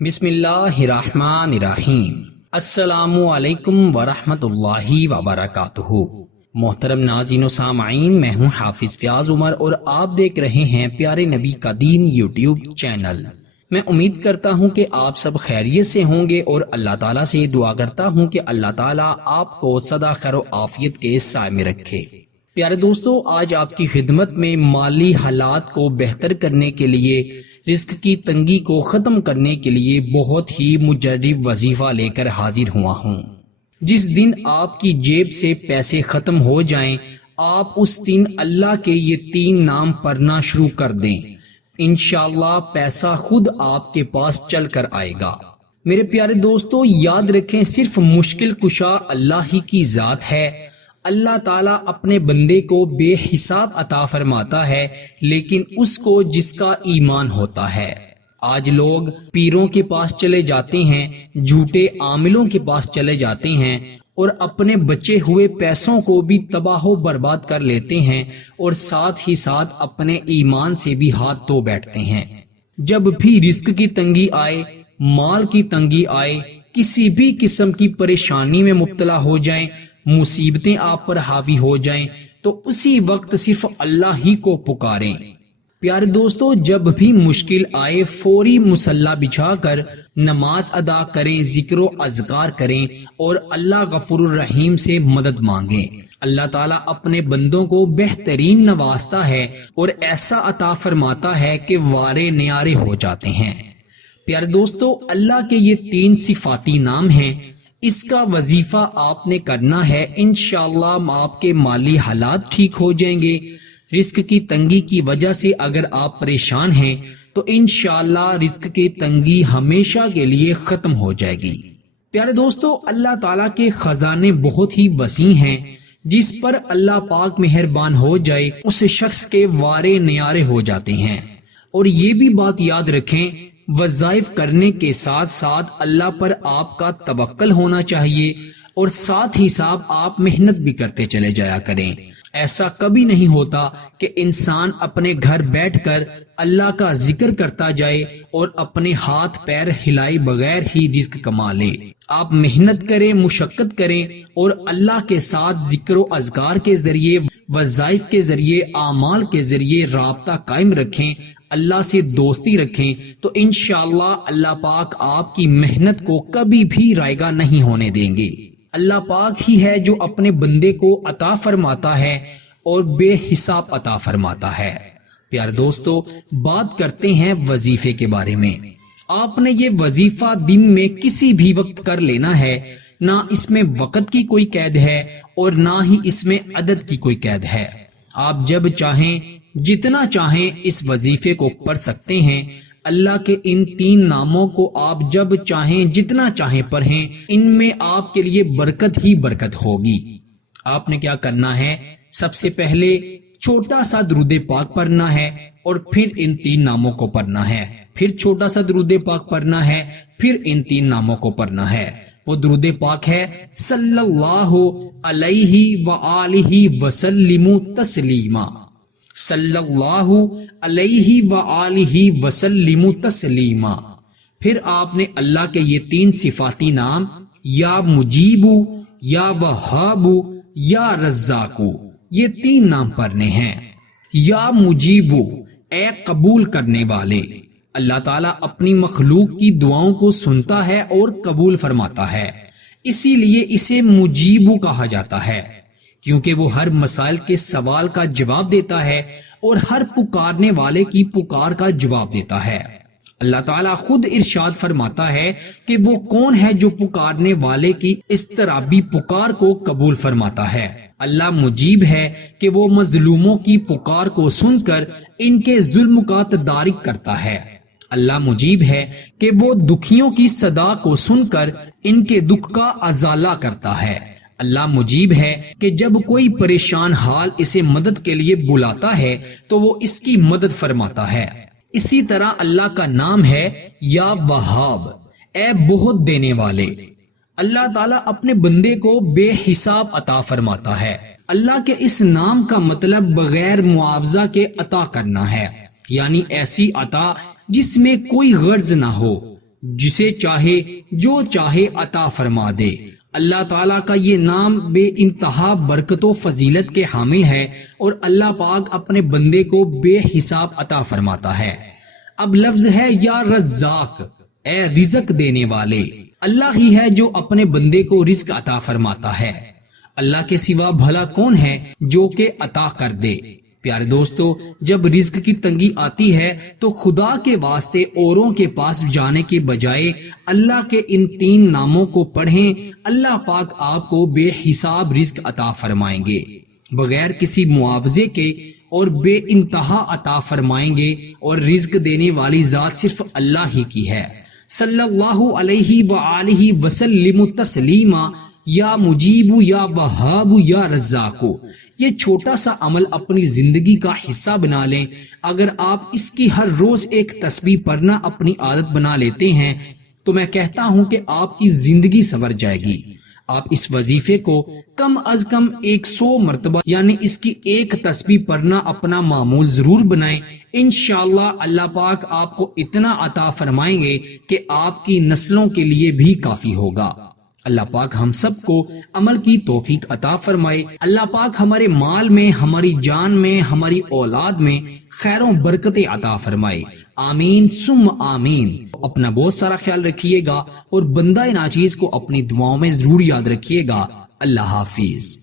بسم اللہ الرحمن الرحیم۔ السلام علیکم ورحمۃ اللہ وبرکاتہ۔ محترم ناظرین و سامعین، میں ہوں حافظ فیاض عمر اور آپ دیکھ رہے ہیں پیارے نبی کا دین یوٹیوب چینل۔ میں امید کرتا ہوں کہ آپ سب خیریت سے ہوں گے اور اللہ تعالیٰ سے دعا کرتا ہوں کہ اللہ تعالیٰ آپ کو سدا خیر و عافیت کے سائے میں رکھے۔ پیارے دوستو، آج آپ کی خدمت میں مالی حالات کو بہتر کرنے کے لیے، رزق کی تنگی کو ختم کرنے کے لیے بہت ہی مجرب وظیفہ لے کر حاضر ہوا ہوں۔ جس دن آپ کی جیب سے پیسے ختم ہو جائیں، آپ اس دن اللہ کے یہ 3 نام پڑھنا شروع کر دیں، انشاءاللہ پیسہ خود آپ کے پاس چل کر آئے گا۔ میرے پیارے دوستو، یاد رکھیں، صرف مشکل کشا اللہ ہی کی ذات ہے۔ اللہ تعالیٰ اپنے بندے کو بے حساب عطا فرماتا ہے، لیکن اس کو جس کا ایمان ہوتا ہے۔ آج لوگ پیروں کے پاس چلے جاتے ہیں، جھوٹے عاملوں کے پاس چلے جاتے ہیں اور اپنے بچے ہوئے پیسوں کو بھی تباہ و برباد کر لیتے ہیں اور ساتھ ہی ساتھ اپنے ایمان سے بھی ہاتھ دھو بیٹھتے ہیں۔ جب بھی رزق کی تنگی آئے، مال کی تنگی آئے، کسی بھی قسم کی پریشانی میں مبتلا ہو جائیں، مصیبتیں آپ پر حاوی ہو جائیں، تو اسی وقت صرف اللہ ہی کو پکاریں۔ پیارے دوستو، جب بھی مشکل آئے، فوری مصلی بچھا کر نماز ادا کریں، ذکر و اذکار کریں اور اللہ غفور الرحیم سے مدد مانگیں۔ اللہ تعالیٰ اپنے بندوں کو بہترین نوازتا ہے اور ایسا عطا فرماتا ہے کہ وارے نیارے ہو جاتے ہیں۔ پیارے دوستو، اللہ کے یہ 3 صفاتی نام ہیں، اس کا وظیفہ آپ نے کرنا ہے، انشاءاللہ آپ کے مالی حالات ٹھیک ہو جائیں گے۔ رزق کی تنگی کی وجہ سے اگر آپ پریشان ہیں تو انشاءاللہ رزق کی تنگی ہمیشہ کے لیے ختم ہو جائے گی۔ پیارے دوستو، اللہ تعالیٰ کے خزانے بہت ہی وسیع ہیں، جس پر اللہ پاک مہربان ہو جائے اس شخص کے وارے نیارے ہو جاتے ہیں۔ اور یہ بھی بات یاد رکھیں، وظائف کرنے کے ساتھ ساتھ اللہ پر آپ کا توکل ہونا چاہیے اور ساتھ ہی ساتھ آپ محنت بھی کرتے چلے جایا کریں۔ ایسا کبھی نہیں ہوتا کہ انسان اپنے گھر بیٹھ کر اللہ کا ذکر کرتا جائے اور اپنے ہاتھ پیر ہلائے بغیر ہی رزق کما لے۔ آپ محنت کریں، مشقت کریں اور اللہ کے ساتھ ذکر و اذکار کے ذریعے، وظائف کے ذریعے، اعمال کے ذریعے رابطہ قائم رکھیں، اللہ سے دوستی رکھیں، تو انشاءاللہ اللہ پاک آپ کی محنت کو کبھی بھی رائگاں نہیں ہونے دیں گے۔ اللہ پاک ہی ہے جو اپنے بندے کو عطا فرماتا ہے اور بے حساب عطا فرماتا ہے۔ پیارے دوستو، بات کرتے ہیں وظیفے کے بارے میں۔ آپ نے یہ وظیفہ دن میں کسی بھی وقت کر لینا ہے، نہ اس میں وقت کی کوئی قید ہے اور نہ ہی اس میں عدد کی کوئی قید ہے۔ آپ جب چاہیں، جتنا چاہیں اس وظیفے کو پڑھ سکتے ہیں۔ اللہ کے ان 3 ناموں کو آپ جب چاہیں، جتنا چاہیں پڑھیں، ان میں آپ کے لیے برکت ہی برکت ہوگی۔ آپ نے کیا کرنا ہے؟ سب سے پہلے چھوٹا سا درود پاک پڑھنا ہے اور پھر ان 3 ناموں کو پڑھنا ہے، پھر چھوٹا سا درود پاک پڑھنا ہے، پھر ان 3 ناموں کو پڑھنا ہے۔ وہ درود پاک ہے صلی اللہ علیہ وآلہ وسلم تسلیما، صلی اللہ علیہ وآلہ وسلم تسلیما۔ پھر آپ نے اللہ کے یہ 3 صفاتی نام، یا مجیب، یا وہاب، یا رزاق، یہ 3 نام پڑھنے ہیں۔ یا مجیب، اے قبول کرنے والے، اللہ تعالیٰ اپنی مخلوق کی دعاؤں کو سنتا ہے اور قبول فرماتا ہے، اسی لیے اسے مجیب کہا جاتا ہے، کیونکہ وہ ہر مسائل کے سوال کا جواب دیتا ہے اور ہر پکارنے والے کی پکار کا جواب دیتا ہے۔ اللہ تعالیٰ خود ارشاد فرماتا ہے کہ وہ کون ہے جو پکارنے والے کی اضطرابی پکار کو قبول فرماتا ہے۔ اللہ مجیب ہے کہ وہ مظلوموں کی پکار کو سن کر ان کے ظلم کا تدارک کرتا ہے۔ اللہ مجیب ہے کہ وہ دکھیوں کی صدا کو سن کر ان کے دکھ کا ازالہ کرتا ہے۔ اللہ مجیب ہے کہ جب کوئی پریشان حال اسے مدد کے لیے بلاتا ہے تو وہ اس کی مدد فرماتا ہے۔ اسی طرح اللہ کا نام ہے یا وہاب، اے بہت دینے والے۔ اللہ تعالیٰ اپنے بندے کو بے حساب عطا فرماتا ہے۔ اللہ کے اس نام کا مطلب بغیر معاوضہ کے عطا کرنا ہے، یعنی ایسی عطا جس میں کوئی غرض نہ ہو، جسے چاہے جو چاہے عطا فرما دے۔ اللہ تعالیٰ کا یہ نام بے انتہا برکت و فضیلت کے حامل ہے اور اللہ پاک اپنے بندے کو بے حساب عطا فرماتا ہے۔ اب لفظ ہے یا رزاق، اے رزق دینے والے۔ اللہ ہی ہے جو اپنے بندے کو رزق عطا فرماتا ہے۔ اللہ کے سوا بھلا کون ہے جو کہ عطا کر دے۔ پیارے دوستو، جب رزق کی تنگی آتی ہے تو خدا کے واسطے اوروں کے پاس جانے کے بجائے اللہ کے ان 3 ناموں کو پڑھیں، اللہ پاک آپ کو بے حساب رزق عطا فرمائیں گے، بغیر کسی معاوضے کے، اور بے انتہا عطا فرمائیں گے۔ اور رزق دینے والی ذات صرف اللہ ہی کی ہے۔ صلی اللہ علیہ وآلہ وسلم تسلیما، یا مجیب یا وہاب یا رزاق۔ یہ چھوٹا سا عمل اپنی زندگی کا حصہ بنا لیں۔ اگر آپ اس کی ہر روز ایک تسبیح پڑھنا اپنی عادت بنا لیتے ہیں تو میں کہتا ہوں کہ آپ کی زندگی سنور جائے گی۔ آپ اس وظیفے کو کم از کم 100 مرتبہ یعنی اس کی ایک تسبیح پڑھنا اپنا معمول ضرور بنائیں۔ انشاءاللہ اللہ پاک آپ کو اتنا عطا فرمائیں گے کہ آپ کی نسلوں کے لیے بھی کافی ہوگا۔ اللہ پاک ہم سب کو عمل کی توفیق عطا فرمائے۔ اللہ پاک ہمارے مال میں، ہماری جان میں، ہماری اولاد میں خیر و برکت عطا فرمائے۔ آمین ثم آمین۔ اپنا بہت سارا خیال رکھیے گا اور بندہ ناچیز کو اپنی دعاؤں میں ضرور یاد رکھیے گا۔ اللہ حافظ۔